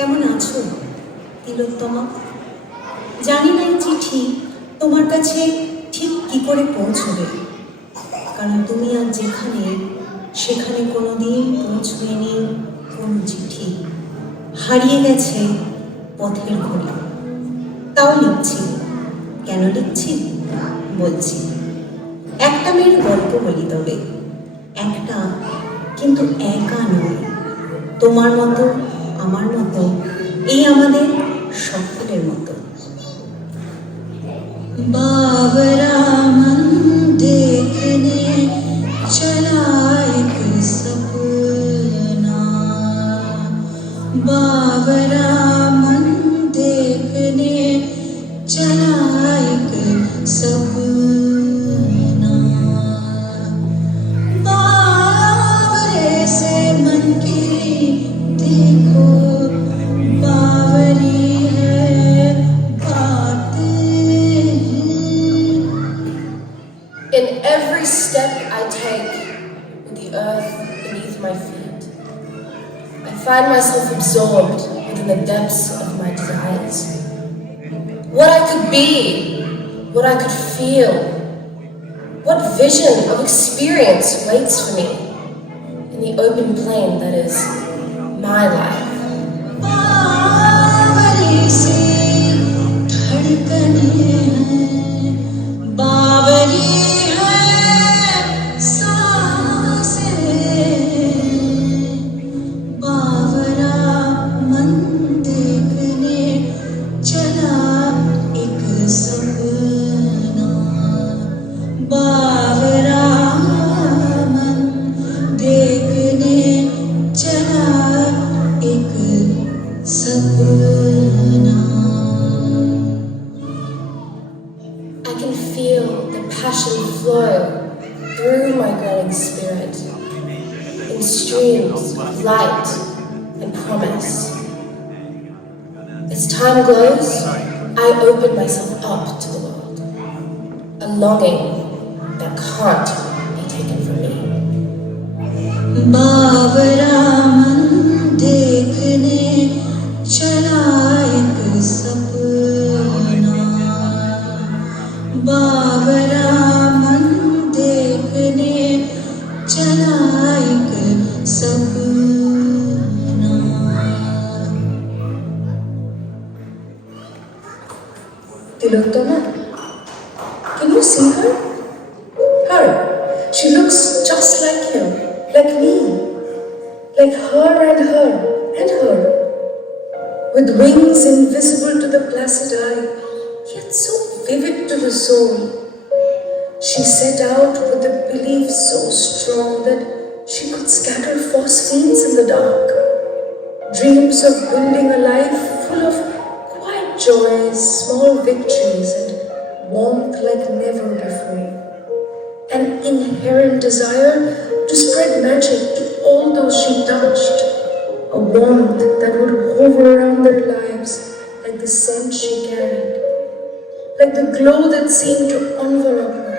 কেমন আছো তিলোত্তমা? জানি না এই চিঠি তোমার কাছে ঠিক কি করে পৌঁছবে, কারণ তুমি আর যেখানে সেখানে কোনোদিন পৌঁছবেনি কোন চিঠি। হারিয়ে গেছে পথের ঘড়ি। তাও লিখছি। কেন লিখছি বলছি। একটা মেয়ের গল্প বলি, তবে একটা, কিন্তু একা নয়। তোমার মতো আমার মতো, এই আমাদের সকলের মতো। बावरा मन देखने चला एक सपना, बावरा मन देखने चला एक सपना, बावरे से मन की देखो बावरी है In every step I take with the earth beneath my feet, I find myself absorbed within the depths of my desires. What I could be, what I could feel, what vision of experience waits for me in the open plain that is my life. बावरी सी धड़कने हैं, बावरी है सांसें, बावरा मन देखने चला एक सपना, बावरा मन देखने चला एक सपना। I can feel the passion flow through my glowing spirit in streams of light and promise. As time glows, I open myself up to the world, a longing that can't be taken from me. बावरा मन देखने चला एक सपना, बावरा मन देखने चला एक सपना। Tilottama, can you see her? Her. She looks just like you, like me, like her and her and her, with wings invisible to the placid eye, yet so vivid to the soul. She set out with a belief so strong that she could scatter phosphenes in the dark, dreams of building a life full of quiet joys, small victories, and warmth like never before. An inherent desire to spread magic to all those she touched, a warmth that would hover around their lives like the scent she carried, like the glow that seemed to envelop her.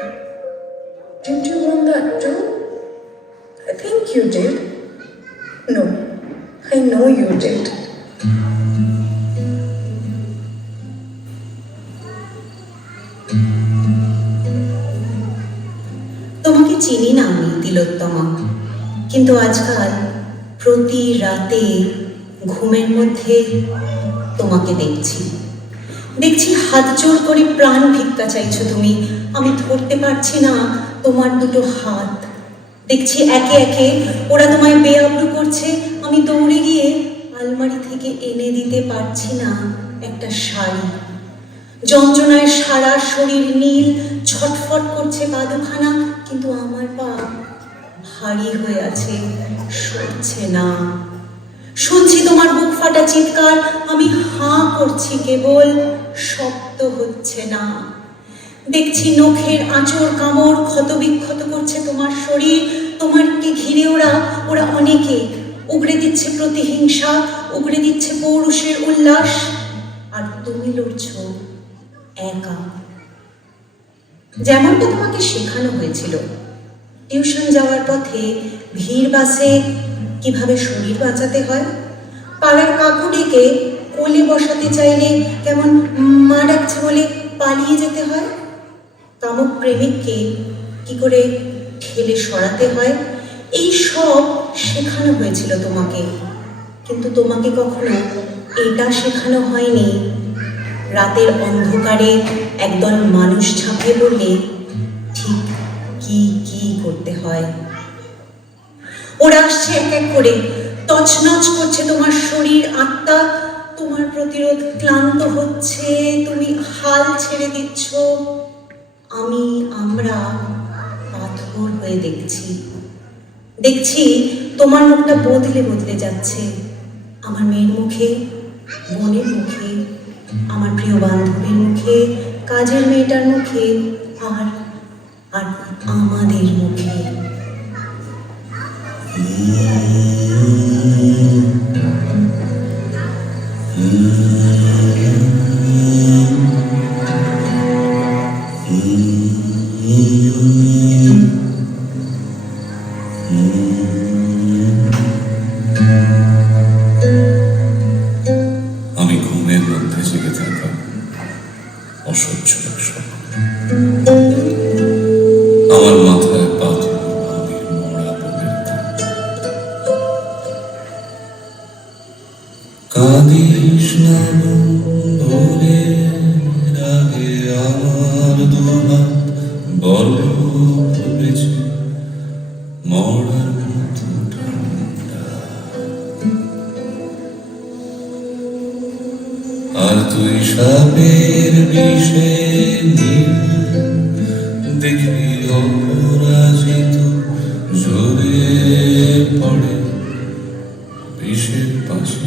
Didn't you want that too? I think you did. No, I know you did. তোমাকে চিনি না আমি তিলোত্তমা, কিন্তু আজকাল প্রতি রাতে ঘুমের মধ্যে তোমাকে দেখছি। দেখছি হাত জোর করে প্রাণ ভিক্ষা চাইছো তুমি, আমি ধরতে পারছি না তোমার দুটো হাত। দেখছি একে একে ওরা তোমায় বেআব্রু করছে, আমি দৌড়ে গিয়ে আলমারি থেকে এনে দিতে পারছি না একটা শাড়ি। যন্ত্রণায় সারা শরীর নীল, ছটফট করছে পা দুখানা, কিন্তু আমার পা ভারী হয়ে আছে, সরছে না। শুনছি তোমার বুক ফাটা চিৎকার, আমি হাঁ করছি কেবল, শব্দ হচ্ছে না। দেখছি নখের আঁচড় কামড় ক্ষত বিক্ষত করছে তোমার শরীর, তোমারকে ঘিরে ওরা অনেকে উগড়ে দিচ্ছে প্রতিহিংসা, উগড়ে দিচ্ছে পৌরুষের উল্লাস, আর তুমি লড়ছ একা। যেমনটা তোমাকে শেখানো হয়েছিল টিউশন যাওয়ার পথে ভিড় বাসে কিভাবে শরীর বাঁচাতে হয়, পাড়ার কাকু ডেকে কোলে বসাতে চাইলে কেমন মা ডাকছে বলে পালিয়ে যেতে হয়, কামুক প্রেমিককে কি করে ঠেলে সরাতে হয়, এই সব শেখানো হয়েছিল তোমাকে। কিন্তু তোমাকে কখনো এটা শেখানো হয়নি রাতের অন্ধকারে একদল মানুষ ঝাঁপিয়ে পড়লে ঠিক কি কি করতে হয়। ওরা আসছে এক এক করে, তছনছ করছে তোমার শরীর আত্মা, তোমার প্রতিরোধ ক্লান্ত হচ্ছে, তুমি হাল ছেড়ে দিচ্ছ। আমরা পাথর হয়ে দেখছি তোমার মুখটা বদলে বদলে যাচ্ছে, আমার মেয়ের মুখে, বোনের মুখে, আমার প্রিয় বান্ধবীর মুখে, কাজের মেয়েটার মুখে, আর আমাদের মুখে। আমি ঘুমের মধ্যে জেগে থাকা অসহ্য এক স্বপ্ন, আমার মাথায় পাথর ভাবির মরা পড়ে। কাঁদিস না ভোরে আগে আমার দুহাত বড় বেছে মরার মতো ঠান্ডা। আর তুই সাপের বিষে দেখি অপরাজিত জোরে পড়ে বিষের পাশে।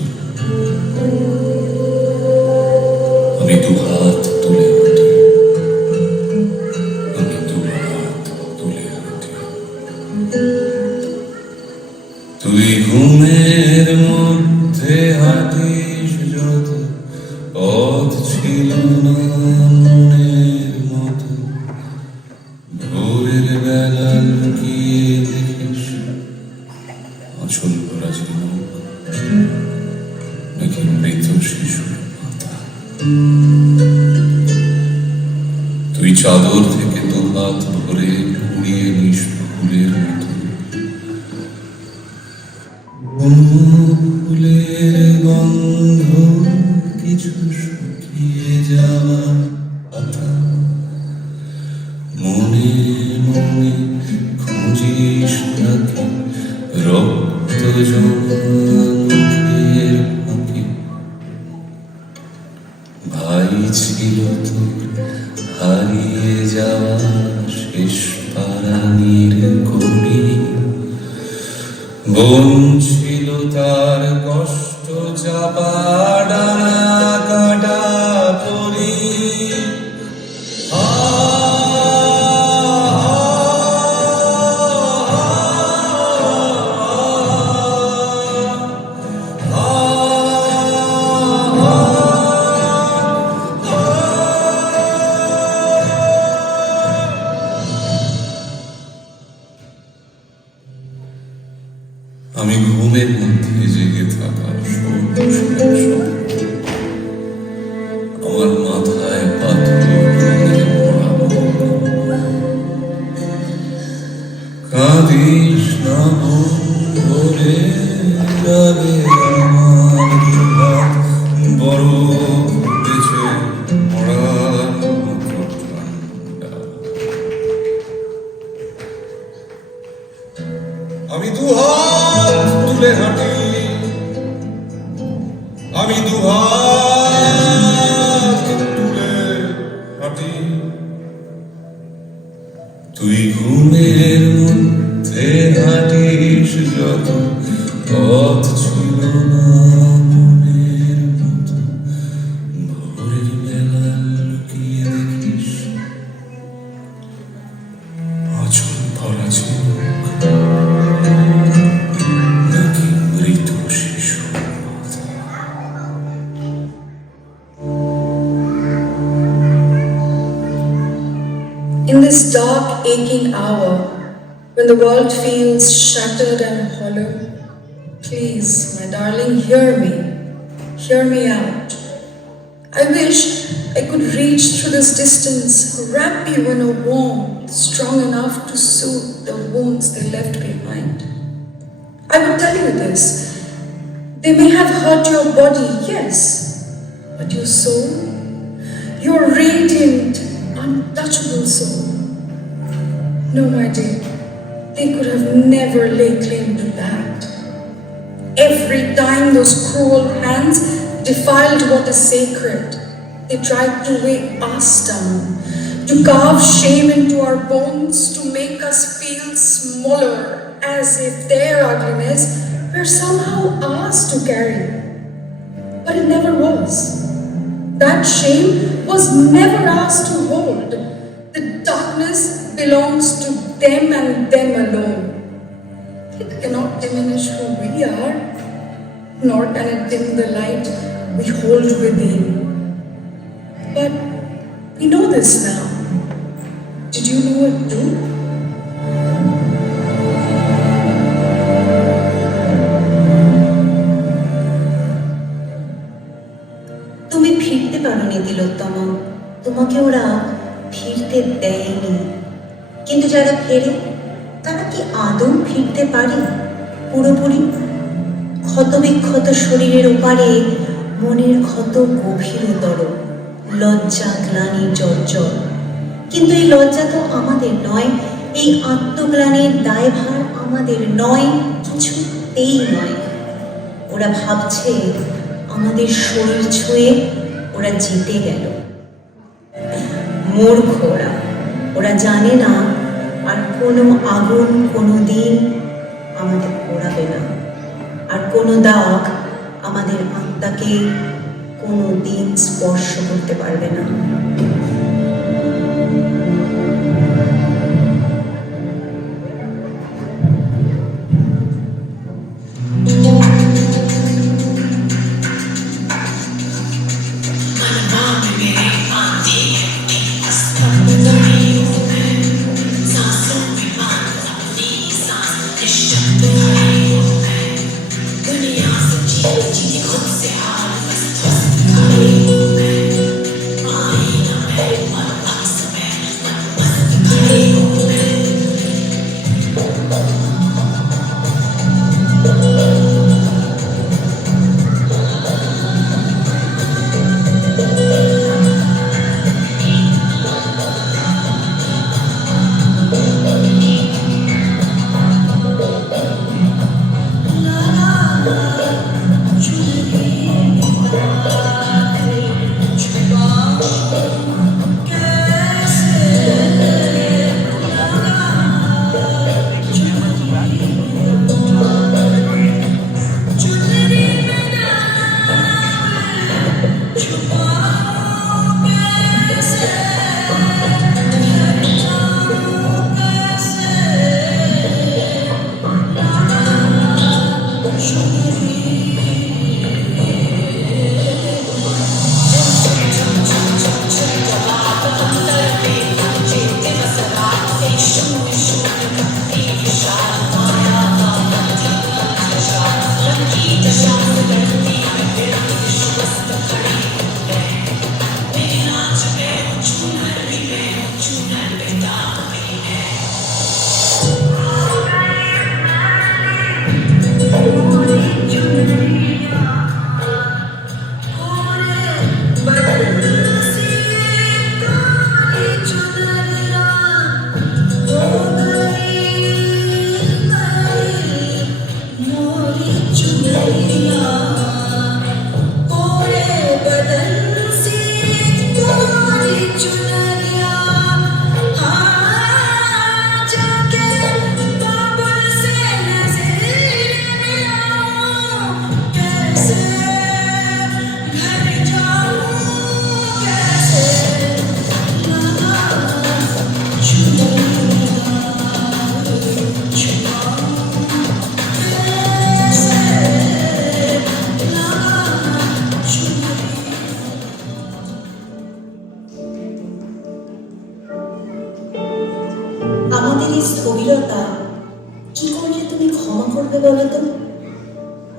আমি দুহাত তুলে হাঁটি, আমি দুহাত তুলে হাঁটি। তুই ঘুমের মধ্যে হাঁটিস যত, পথ ছিল না মনের মতো। ভোরের বেলা লুকিয়ে দেখিস আঁচল ভরা ঝিনুক নাকি মৃত শিশুর মাথা। তুই চাদর থেকে দুহাত ভরে উড়িয়ে নিস ফুলের মতো। ফুলের গন্ধ কিছু শুকিয়ে যাওয়া পাতা, মনে মনে খুঁজিস তাকে রক্ত জমানোর ফাঁকে। ভাই ছিল তোর হারিয়ে যাওয়া শেষ পারানির কবি, বোন ছিল তার কষ্ট চাপা ডানা কাটা পরি। আমি ঘুমের মধ্যে জেগে থাকা আমার মাথায় পাথর মরা। কাঁদিস না ভোরে আগে আমার দুহাত বড় বেছে মরার মতো ঠান্ডা। আমি দুহাত তুলে হাঁটি, আমি দুহাত তুলে হাঁটি। তুই ঘুমের মধ্যে হাঁটিস যত, পথ ছিল না মনের মতো। ভোরের বেলা লুকিয়ে দেখিস আঁচল ভরা ঝিনুক নাকি মৃত শিশুর মাথা। In this dark, aching hour, when the world feels shattered and hollow, Please, my darling, hear me. Hear me out. I wish I could reach through this distance, wrap you in a warmth strong enough to soothe the wounds they left behind. I would tell you this. They may have hurt your body, yes, but your soul, your radiant, untouchable soul. No, my dear, they could have never laid claim to that. Every time those cruel hands defiled what is sacred, they tried to weigh us down, to carve shame into our bones, to make us feel smaller, as if their ugliness were somehow ours to carry. But it never was. That shame was never ours to hold. The darkness belongs to them and them alone. It cannot diminish who we are, nor can it dim the light we hold within. But we know this now. Did you know it too? তুমি ফিরতে পারোনি তিলোত্তম, তোমাকে ওরা ফিরতে দেয়নি। কিন্তু যারা ফেরে তারা কি আদৌ ফিরতে পারে পুরোপুরি? ক্ষতবিক্ষত শরীরের ওপারে মনের ক্ষত গভীরতর, লজ্জা গ্লানি জর্জর। কিন্তু এই লজ্জা তো আমাদের নয়, এই আত্মগ্লানির দায়ভার আমাদের নয়, কিছুতেই নয়। ওরা ভাবছে আমাদের শরীর ছুঁয়ে ওরা জিতে গেল। মূর্খ ওরা, ওরা জানে না আর কোনো আগুন কোনো দিন আমাদের পোড়াবে না, আর কোনো দাগ আমাদের আত্মাকে কোনো দিন স্পর্শ করতে পারবে না।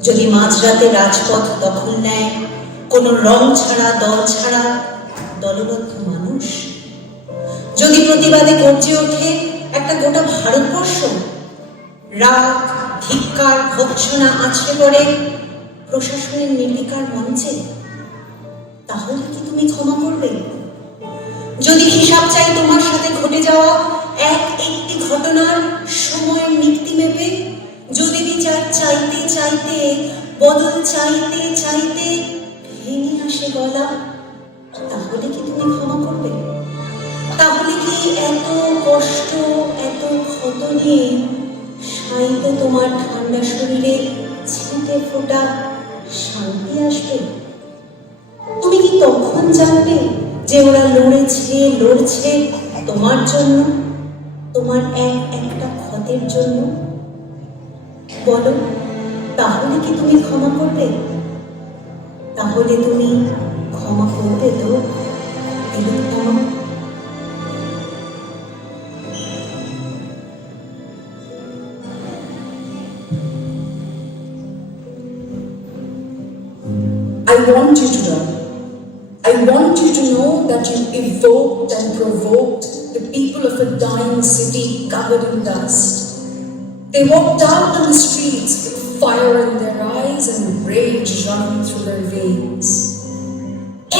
যদি মাঝরাতে রাজপথ দখল নেয় কোনো রং ছাড়া দল ছাড়া দলবদ্ধ মানুষ, যদি প্রতিবাদে গর্জে ওঠে একটা গোটা ভারতবর্ষ, রাগ ধিক্কার ভৎসনা আছড়ে পড়ে প্রশাসনের নির্বিকার মঞ্চে, তাহলে কি তুমি ক্ষমা করবে? যদি হিসাব চাই তোমার সাথে ঘটে যাওয়া এক একটি ঘটনার সময়ের নিক্তি মেপে, যদি বিচার চাইতে চাইতে বদল চাইতে চাইতে ভেঙে আসে গলা, তাহলে কি তুমি ক্ষমা করবে? তাহলে কি এত কষ্ট এত ক্ষত নিয়ে সাইতে তোমার ঠান্ডা শরীরে ছিটে ফোটা শান্তি আসবে? তুমি কি তখন জানবে যে ওরা লড়ছে তোমার জন্য, তোমার এক একটা ক্ষতের জন্য? বলো, তাহলে কি তুমি ক্ষমা করবে? তাহলে তুমি ক্ষমা করবে তো তিলোত্তমা? I want you to know. I want you to know that you evoked and provoked the people of a dying city covered in dust. They walked out on the streets with fire in their eyes and rage running through their veins.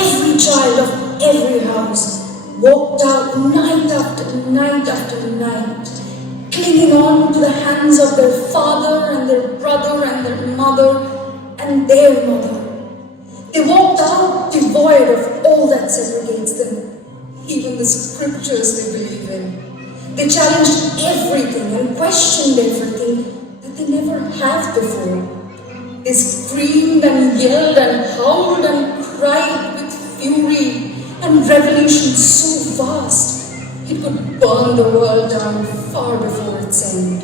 Every child of every house walked out night after night after night, clinging on to the hands of their father and their brother and their mother and their mother. They walked out devoid of all that segregates them, even the scriptures they believe in. They challenged everything and questioned everything that they never have before. They screamed and yelled and howled and cried with fury and revolution so vast it could burn the world down far before its end.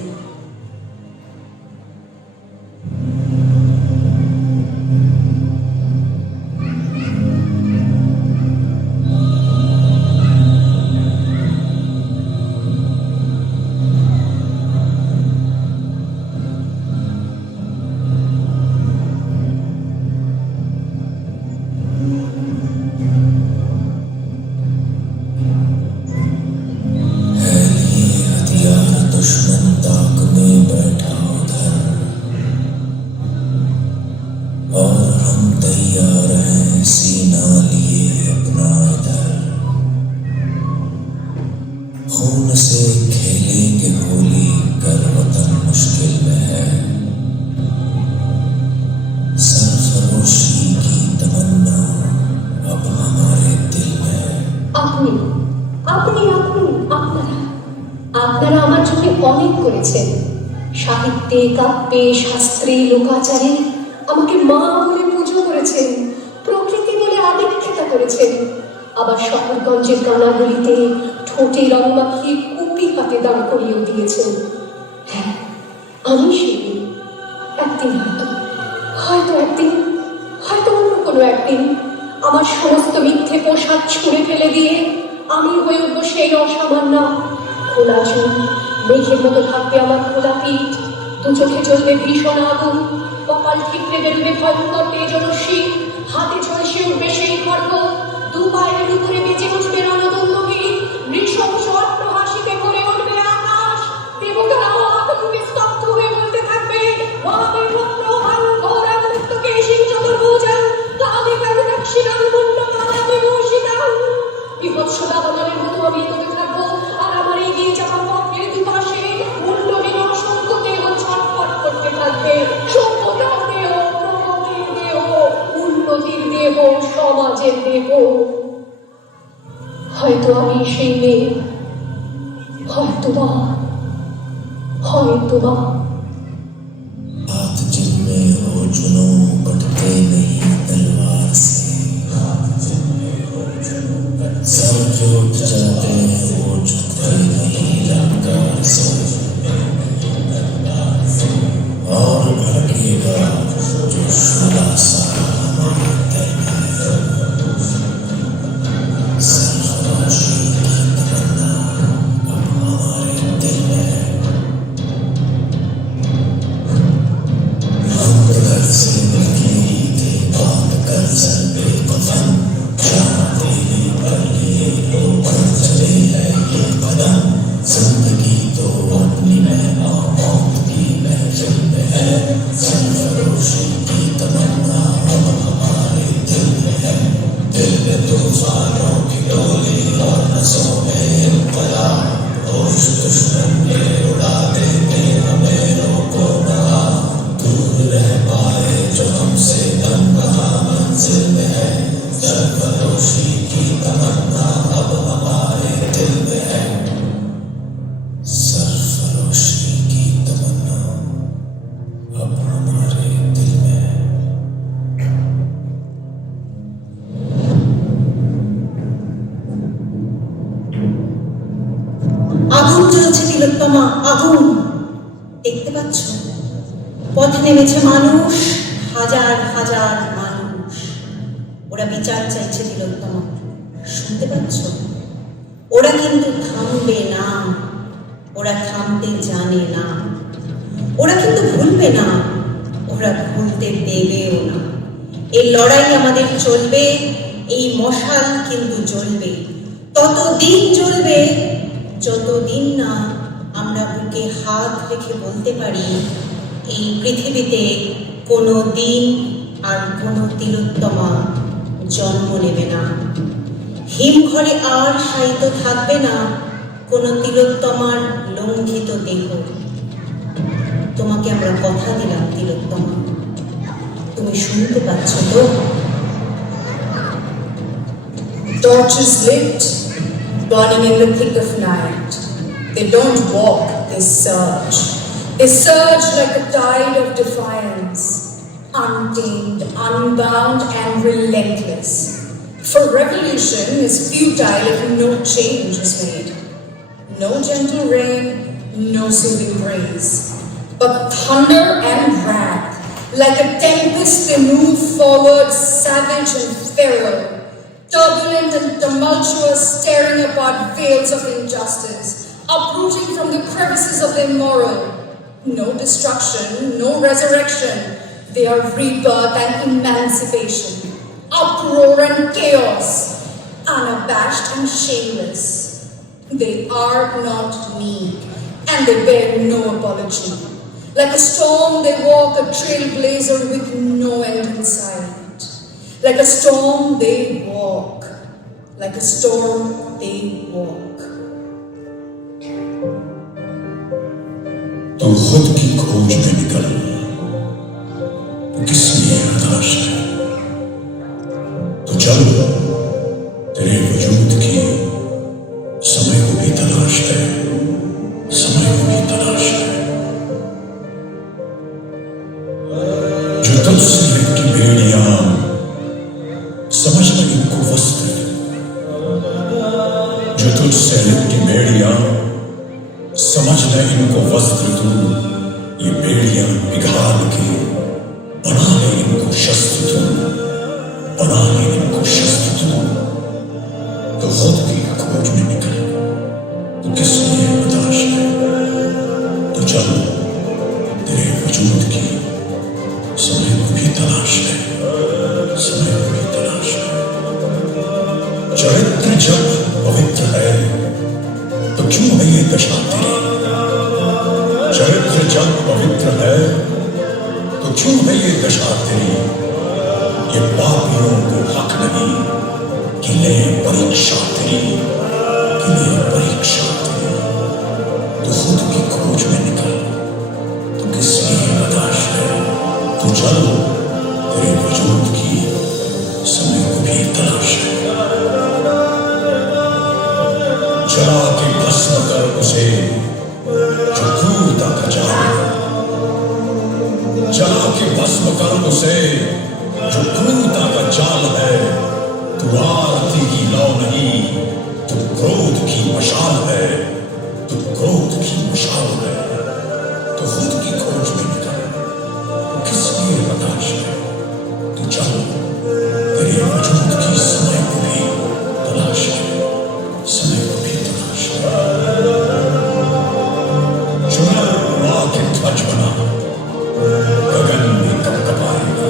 আপনারা আমার জন্য অনেক করেছেন। সাহিত্যে কাব্যে শাস্ত্রে লোকাচারে আমাকে মা বলে পুজো করেছেন, প্রকৃতি বলে আদিক্ষেতা করেছেন। আবার শহরগঞ্জের গানাগুলিতে ঠোঁটে রং মাখিয়ে কুপি হাতে দাঁড় করিয়েও দিয়েছেন। হ্যাঁ, আমি সেই একদিন হয়তো অন্য কোনো একদিন আমার সমস্ত মিথ্যে পোশাক ছুঁড়ে ফেলে দিয়ে আমি হয়ে উঠবো সেই অসামান্য। খোলা চুল, মেঘের মতো থাকবে আমার খোলা পিঠ, দু চোখে চলবে ভীষণ আগুন, কপাল ঠিকরে বেরোবে ভয়ঙ্কর তেজস্বী, হাতে ঝলসে উঠবে সেই খড়গ, দু পায়ের উপরে বেঁচে উঠবে রণদন্দকে, বৃষভ স্বর্ণ হাসিতে ভরে উঠবে আকাশ, দেবতারাও আতঙ্কে স্তব্ধ হয়ে বলতে থাকবে মহাবীর পুত্র ভাঙ্গর আগুন্তকে সেই চতুর্ভুজাং কামে কারুণাক্ষীরাং মুন্ডকামামি মূষিতাং। বিভৎস দাবানলের মতো আমি এগোতে থাকবো, আর আমার এগিয়ে যাওয়া পথের দুপাশে মুন্ডহীন অসংখ্য দেহ ছটফট করতে থাকবে। সভ্যতার দেহ, প্রগতির দেহ, উন্নতির দেহ, সমাজের দেহ। হয়তো আমি সেই মেয়ে, হয়তোবা हाथ जिनमें हो चुनो कटते नहीं तलवार से, सर जो उठ जाते हैं वो झुकते नहीं लंकार से, और भटकेगा जो शुदा सा हमारे दिल में, सरफरोशी की तमन्ना अब हमारे दिल सरफरोशी की तमन्ना अब हमारे दिल में है। दिल में तूफानों की टोली और नसों में इनकलाब। होश दुश्मन के उड़ा देंगे हमें रोको ना। दूर रह पाए जो हमसे तन्हा मंजिल में है। सरफरोशी की तमन्ना अब हमारे दिल में है। सरफरोशी की तमन्ना अब हमारे दिल में है। আগুন জ্বলছে তিলোত্তমা, আগুন। দেখতে পাচ্ছ? পথে নেমেছে মানুষ, হাজার হাজার মানুষ। ওরা বিচার চাইছে তিলোত্তমা, শুনতে পাচ্ছ? ওরা কিন্তু থামবে না, ওরা থামতে জানে না। ওরা কিন্তু ভুলবে না, ওরা ভুলতে দেবেও না। এই লড়াই আমাদের চলবে, এই মশাল কিন্তু জ্বলবে। ততদিন জ্বলবে যতদিন না আমরা বুকে হাত রেখে বলতে পারি এই পৃথিবীতে কোনো দিন আর কোনো তিলোত্তমা জন্ম নেবে না। হিমঘরে আর শায়িত থাকবে না কোনো তিলোত্তমার লঙ্ঘিত দেহ। তোমাকে আমরা কথা দিলাম তিলোত্তমা, তুমি শুনতে পাচ্ছ তো? Torches lit, burning in the thick of night. They don't walk, they surge. They surge like a tide of defiance, untamed, unbound, and relentless. For revolution is futile if no change is made. No gentle rain, no soothing breeze. But thunder and wrath, like a tempest they move forward, savage and feral. Turbulent and tumultuous, tearing apart veils of injustice, uprooting from the crevices of the immoral. No destruction, no resurrection. They are rebirth and emancipation, uproar and chaos, unabashed and shameless. They are not meek, and they bear no apology. Like a storm they walk, a trailblazer with no end in sight. Like a storm they walk, like a storm they walk. तो खुद की खोज में निकल, तो किस लिए हताश है? तो चल, तेरे वजूद की समय को भी तलाश है, समय को भी तलाश है। जो तुझसे लिपटी बेड़ियां, समझना इनको वस्त्र। जो तुझसे लिपटी बेड़ियां, समझना इनको वस्त्र तू। ये बेड़ियां पिघाल के बना ले इनको शस्त्र तू, बना ले इनको शस्त्र तू। तो खुद की खोज में निकल, तो किस लिए हताश है? तो चल, तेरे वजूद की समय को भी तलाश है, समय को भी तलाश है। चरित्र जब पवित्र है तो क्यों है ये दशा तेरी? चरित्र जब पवित्र है तो क्यों है ये दशा तेरी? ये पापियों को हक नहीं कि ले परीक्षा तेरी, कि ले परीक्षा तेरी। तो खुद की खोज में निकल, तो किस लिए हताश है? तो चल, तेरे वजूद की समय को भी तलाश है। जला के भस्म कर उसे जो क्रूरता का जाल है। जला के भस्म कर उसे जो क्रूरता का जाल है। तू आरती की लौ नहीं, तू क्रोध की मशाल है, तू क्रोध की मशाल है। तो खुद की खोज में निकल, तो किस लिए हताश है? तो चल, तेरे वजूद की समय को भी तलाश है, समय को भी तलाश है। चुनर उड़ा के ध्वज बना, गगन में कपकपाएगा।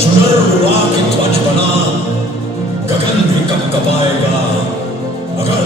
चुनर उड़ा के ध्वज बना, गगन में कपकपाएगा। अगर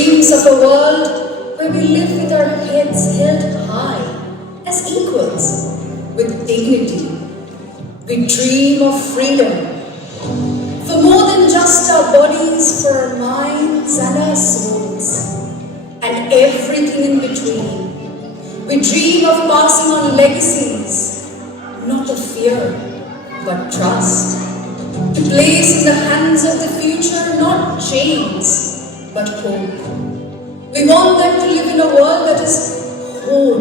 dreams of a world where we live with our heads held high as equals, with dignity. We dream of freedom, for more than just our bodies, for our minds and our souls, and everything in between. We dream of passing on legacies, not of fear, but trust, to place in the hands of the future not chains, but hope. We want them to live in a world that is whole,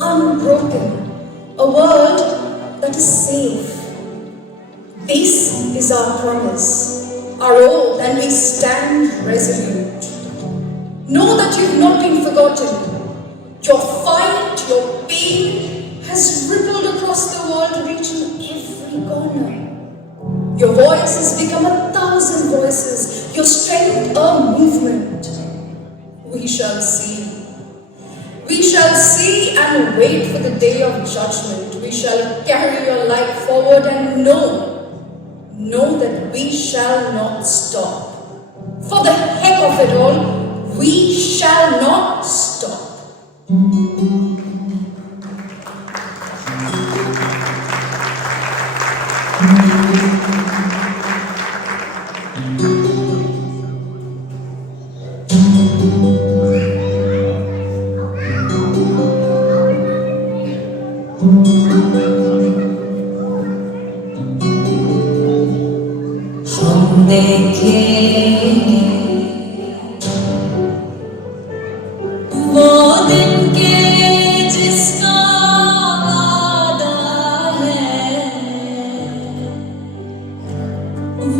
unbroken, a world that is safe. This is our promise, our oath, and we stand resolute. Know that you've not been forgotten. Your fight, your pain has rippled across the world, reaching every corner. Your voice has become 1,000 voices, your strength a movement. We shall see. We shall see and wait for the day of judgment. We shall carry your light forward and know that we shall not stop. For the heck of it all, we shall not stop. हम देखेंगे वो दिन के जिसका वादा है,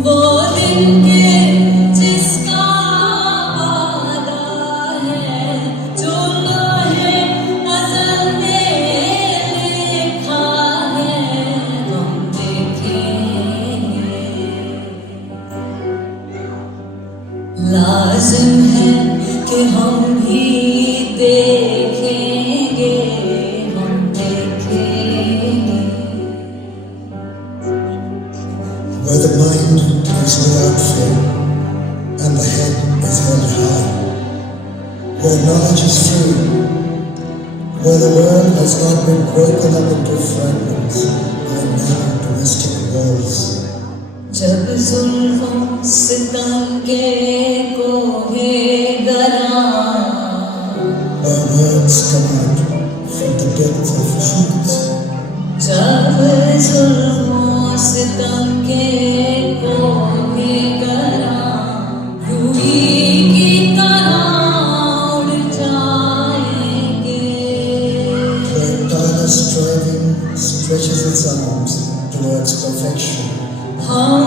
वो दिन के जिसका वादा है, जो लोहे अज़ल में लिखा है, हम देखेंगे। लाज़िम है कि हम भी देखेंगे, हम देखेंगे। Where the mind is without fear and the head is held high, where knowledge is free, where the world has not been broken up into fragments by narrow domestic walls. जब जुल्फों सितम के कोहे गरा, where words come out from the depth of truth. जब जुल्फों सितम के कोहे गरा, रूही की तरह उड़ जाएंगे। Where tireless striving stretches its arms towards perfection. हम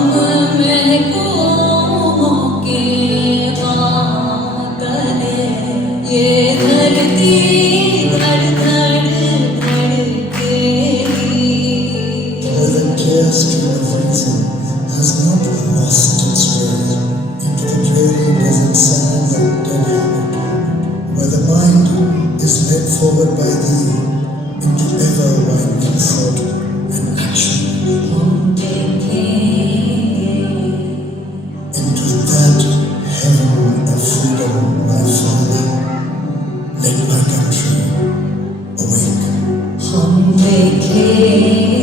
महबूबों के तले ये धरती धड़ धड़ धड़केगी। Where the clear stream of reason has not lost its way into the dreary desert sand of dead habit, where the mind is led forward by thee into ever-widening thought and action. हम देखेंगे Into that heaven of freedom, my Father, let my country awake. हम देखेंगे।